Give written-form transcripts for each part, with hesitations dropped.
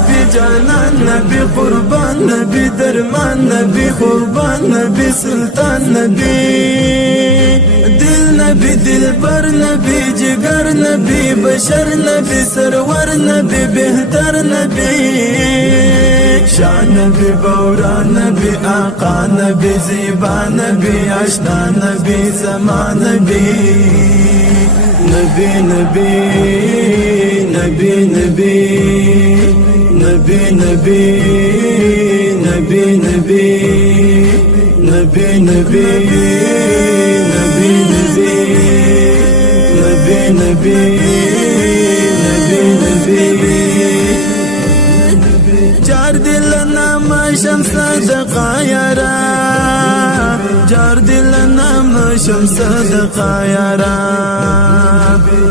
نبی جانان نبی قربان نبی درمان نبی قربان نبی سلطان نبی دل نبی دلبر نبی جگر نبی بشر نبی سرور نبی بهتر نبی شان نبی بورا نبی آقا نبی زیبا نبی آشنا نبی زمان نبی نبی نبی نبی نبی نبی نبی نبی نبی نبی نبی نبی نبی نبی جار دل نام شمس صدقہ یارا جار دل نام شمس صدقہ یارا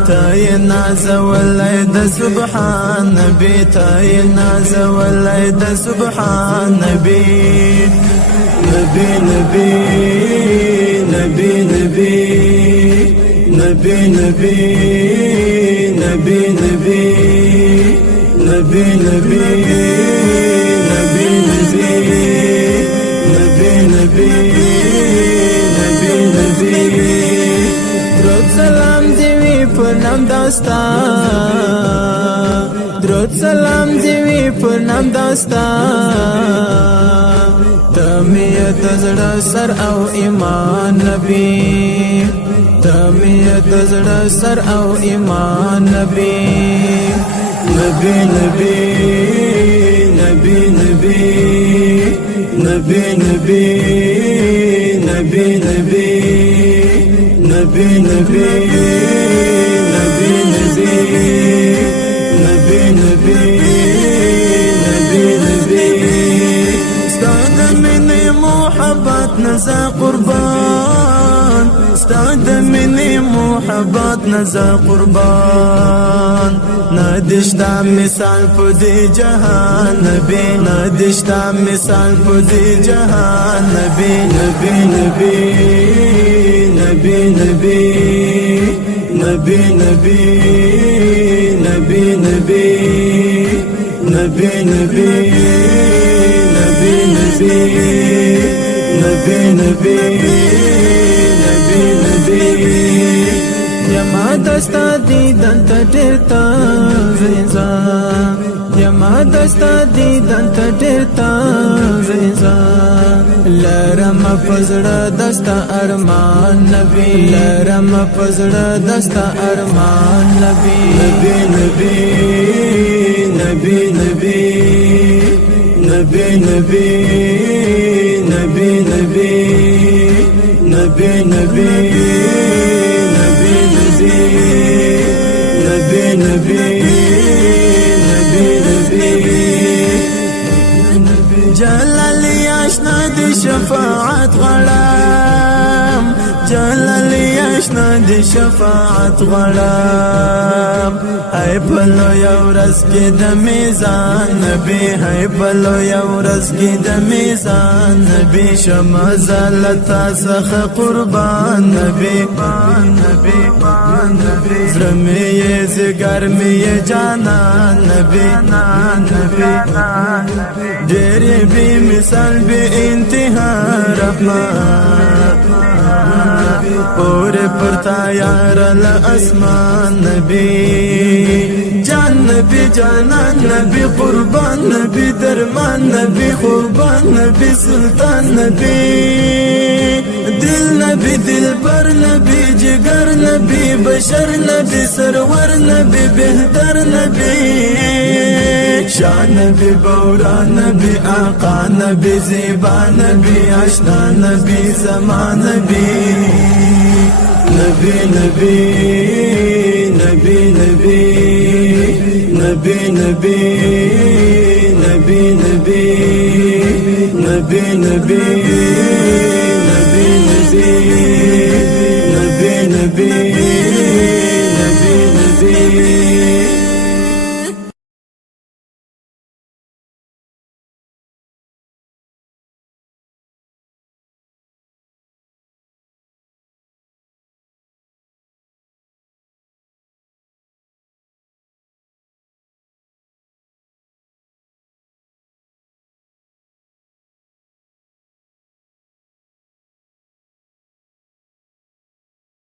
تای ناز ولید سبحان نبی تای ناز ولید سبحان نبی نبی نبی نبی نبی نبی نبی نبی نبی نبی نبی نبی نبی درود سلام دیوی پر نام داستا درود سلام دیوی پر نام داستا تمیت زړه سر او ایمان نبی تمیت زړه سر او ایمان نبی نبی نبی نبی نبی نبی نبی نبی نبی نبی نبی نبی نبی نبی نبی نبی استاد من محبت نزا قربان استاد من محبت نزا قربان ندشتا مثال پدی جهان نبی ندشتا مثال پدی جهان نبی نبی نبی نبی نبی نبی نبی نبی نبی نبی نبی نبی نبی نبی نبی یما دستا دیدن تا ډیرتا زیزا یما دستا دیدن تا ډیرتا زیزا لرم پزړه دستا ارمان نبی لرم پزړه دستا ارمان نبی نبی نبی نبی نبی نبی نبی نبی نبی نبی نبی نبی جلالی آشنا دی شفاعت غلام جلالی آشنا دی شفاعت غلام ای پلو یو رز کی د میزان نبی ای پلو یو رز کی د میزان نبی شمع زلتا سخ قربان نبی نبی زرمی زگر می جانان نبی نبی دیری بی مثال بی انتہا رحمت اور پرتا یار الاسمان نبی جان نبی جانان نبی قربان نبی درمان نبی قربان نبی سلطان نبی دل نبی دلبر نبی جگر نبی بشر نبی سرور نبی بهتر نبی شان نبی بورا نبی آقا نبی زیبا نبی آشنا نبی زمان نبی نبی نبی نبی نبی نبی نبی نبی نبی نبی نبی نبی نبی